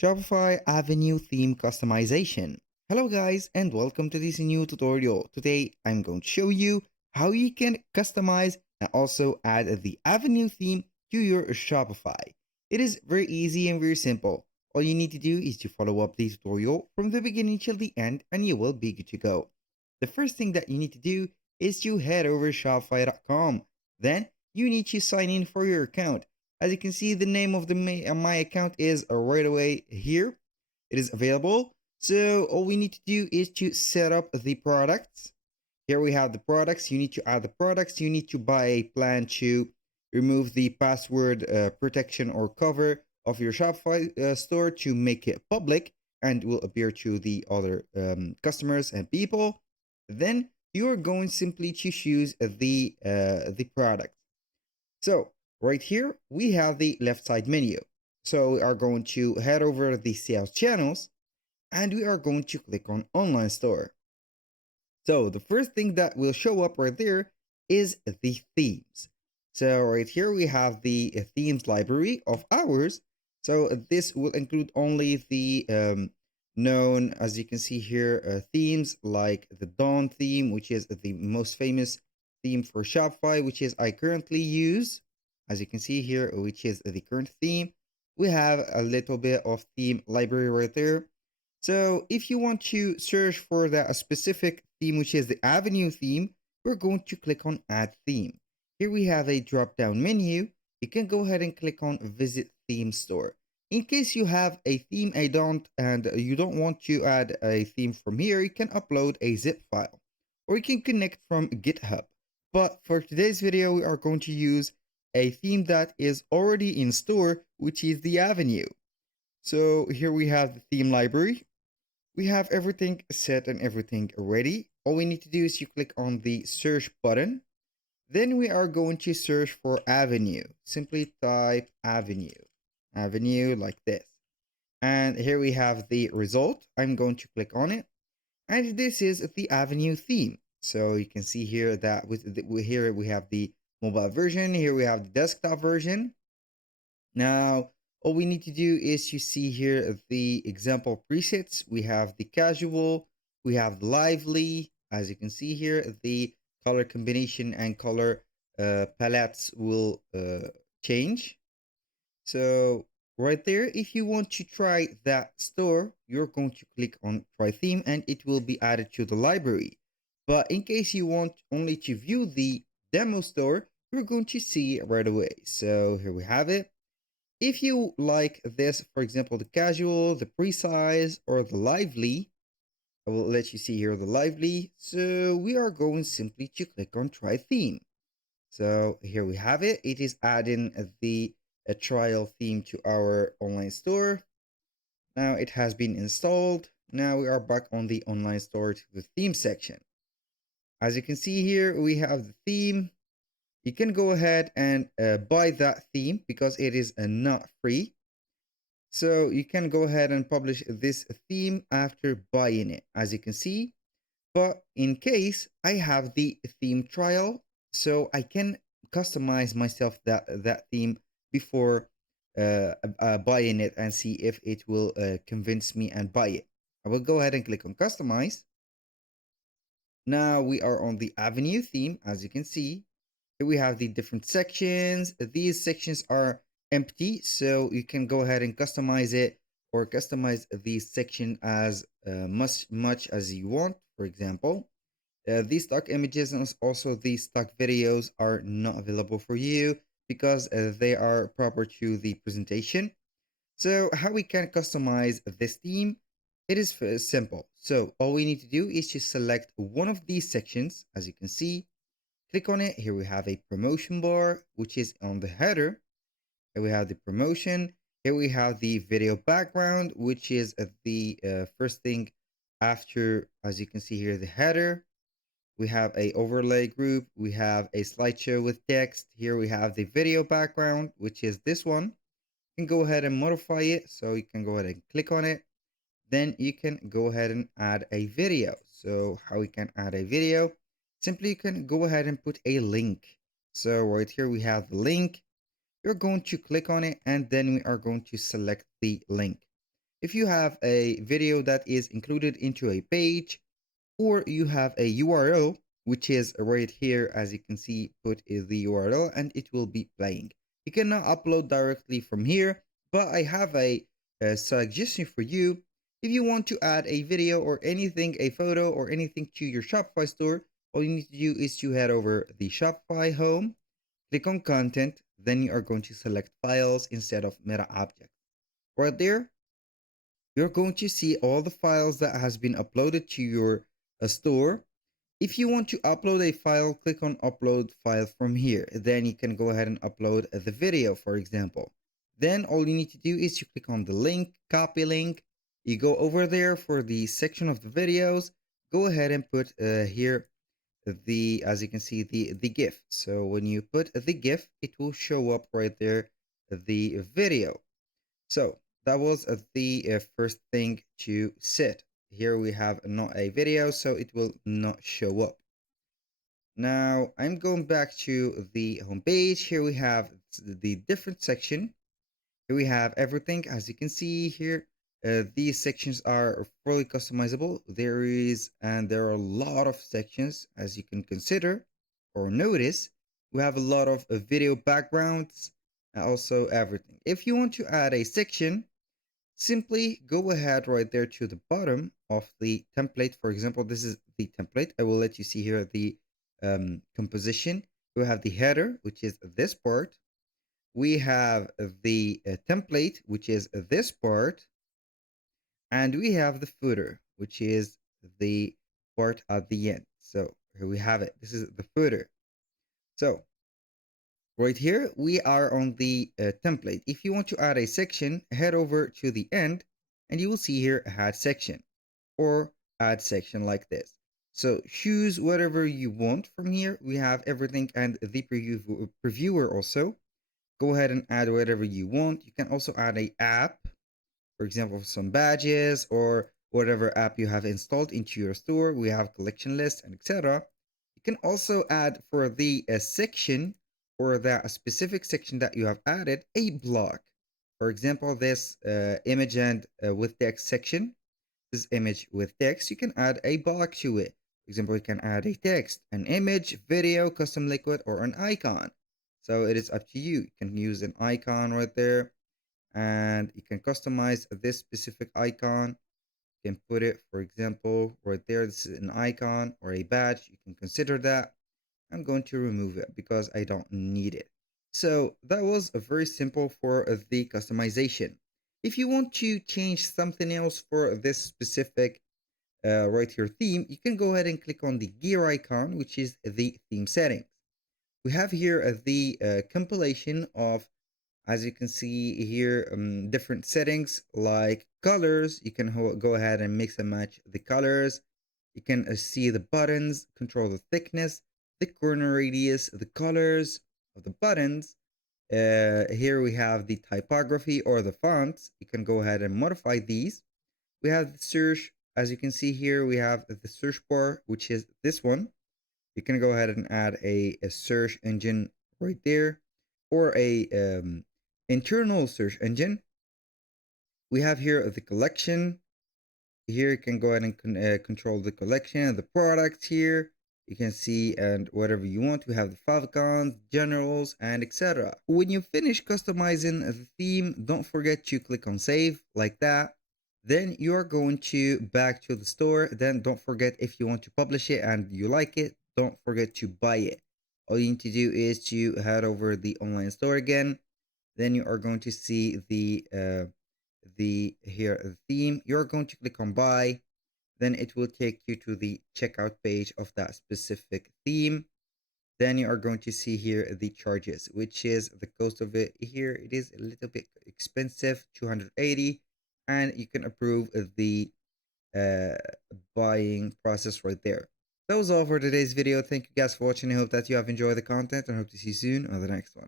Shopify Avenue Theme Customization. Hello guys and welcome to this new tutorial. Today I'm going to show you how you can customize and also add the Avenue theme to your Shopify. It is very easy and very simple. All you need to do is to follow up the tutorial from the beginning till the end and you will be good to go. The first thing that you need to do is to head over shopify.com. Then you need to sign in for your account. As you can see, the name of my account is right away here. It is available. So all we need to do is to set up the products. Here we have the products. You need to add the products. You need to buy a plan to remove the password protection or cover of your Shopify store to make it public and will appear to the other customers and people. Then you are going simply to choose the product. So right here, we have the left side menu. So we are going to head over the sales channels and we are going to click on online store. So the first thing that will show up right there is the themes. So right here, we have the themes library of ours. So this will include only the known, as you can see here, themes like the Dawn theme, which is the most famous theme for Shopify, which is I currently use, as you can see here, which is the current theme. We have a little bit of theme library right there. So if you want to search for that specific theme, which is the Avenue theme, we're going to click on Add Theme. Here we have a drop-down menu. You can go ahead and click on Visit Theme Store. In case you have a theme and you don't want to add a theme from here, you can upload a zip file or you can connect from GitHub. But for today's video, we are going to use a theme that is already in store, which is the Avenue. So here we have the theme library. We have everything set and everything ready. All we need to do is you click on the search button. Then we are going to search for Avenue. Simply type Avenue like this. And here we have the result. I'm going to click on it. And this is the Avenue theme. So you can see here that here we have the mobile version. Here we have the desktop version. Now, all we need to do is you see here the example presets. We have the casual, we have the lively. As you can see here, the color combination and color palettes will change. So right there, if you want to try that store, you're going to click on try theme and it will be added to the library. But in case you want only to view the demo store, you're going to see it right away. So here we have it. If you like this, for example, the casual, the precise, or the lively, I will let you see here the lively. So we are going simply to click on try theme. So here we have it. It is adding the trial theme to our online store. Now it has been installed. Now we are back on the online store to the theme section. As you can see here, we have the theme. You can go ahead and buy that theme because it is not free. So you can go ahead and publish this theme after buying it, as you can see. But in case I have the theme trial, so I can customize myself that theme before buying it and see if it will convince me and buy it. I will go ahead and click on customize. Now we are on the Avenue theme, as you can see. Here we have the different sections. These sections are empty, so you can go ahead and customize it or customize the section as much as you want. For example, these stock images and also these stock videos are not available for you because they are proper to the presentation. So how we can customize this theme? It is simple. So all we need to do is just select one of these sections, as you can see. Click on it. Here we have a promotion bar, which is on the header. Here we have the promotion. Here we have the video background, which is the first thing after, as you can see here, the header. We have a overlay group. We have a slideshow with text. Here we have the video background, which is this one. You can go ahead and modify it. So you can go ahead and click on it. Then you can go ahead and add a video. So how we can add a video? Simply you can go ahead and put a link. So right here we have the link. You're going to click on it and then we are going to select the link. If you have a video that is included into a page, or you have a URL, which is right here, as you can see, put the URL and it will be playing. You cannot upload directly from here, but I have a suggestion for you. If you want to add a video or anything, a photo or anything to your Shopify store, all you need to do is to head over the Shopify home, click on content, then you are going to select files instead of meta object. Right there, you're going to see all the files that has been uploaded to your store. If you want to upload a file, click on upload file from here. Then you can go ahead and upload the video, for example. Then all you need to do is you click on the link, copy link. You go over there for the section of the videos. Go ahead and put here as you can see, the GIF. So when you put the GIF, it will show up right there, the video. So that was the first thing to set. Here we have not a video, so it will not show up. Now I'm going back to the home page. Here we have the different section. Here we have everything. As you can see here, these sections are fully customizable. There are a lot of sections, as you can consider or notice. We have a lot of video backgrounds and also everything. If you want to add a section, simply go ahead right there to the bottom of the template. For example, this is the template. I will let you see here the composition. We have the header, which is this part. We have the template, which is this part. And we have the footer, which is the part at the end. So here we have it. This is the footer. So right here, we are on the template. If you want to add a section, head over to the end and you will see here add section or add section like this. So choose whatever you want from here. We have everything and the previewer also. Go ahead and add whatever you want. You can also add a app, for example, some badges or whatever app you have installed into your store. We have collection list and etc. You can also add for the section or that specific section that you have added a block. For example, this image and with text section, this image with text, you can add a block to it. For example, you can add a text, an image, video, custom liquid, or an icon. So it is up to you. You can use an icon right there and you can customize this specific icon. You can put it, for example, right there. This is an icon or a badge. You can consider that. I'm going to remove it because I don't need it. So that was a very simple for the customization. If you want to change something else for this specific right here theme, you can go ahead and click on the gear icon, which is the theme settings. We have here the compilation of, as you can see here, different settings like colors. You can go ahead and mix and match the colors. You can see the buttons, control the thickness, the corner radius, the colors of the buttons. Here we have the typography or the fonts. You can go ahead and modify these. We have the search. As you can see here, we have the search bar, which is this one. You can go ahead and add a search engine right there, or a internal search engine. We have here the collection. Here you can go ahead and control the collection and the products here. You can see and whatever you want. We have the favicons, generals, and etc. When you finish customizing the theme, don't forget to click on save like that. Then you are going to back to the store. Then don't forget, if you want to publish it and you like it, don't forget to buy it. All you need to do is to head over the online store again. Then you are going to see the theme. You're going to click on buy. Then it will take you to the checkout page of that specific theme. Then you are going to see here the charges, which is the cost of it. Here it is a little bit expensive, 280, and you can approve the buying process right there. That was all for today's video. Thank you guys for watching. I hope that you have enjoyed the content and hope to see you soon on the next one.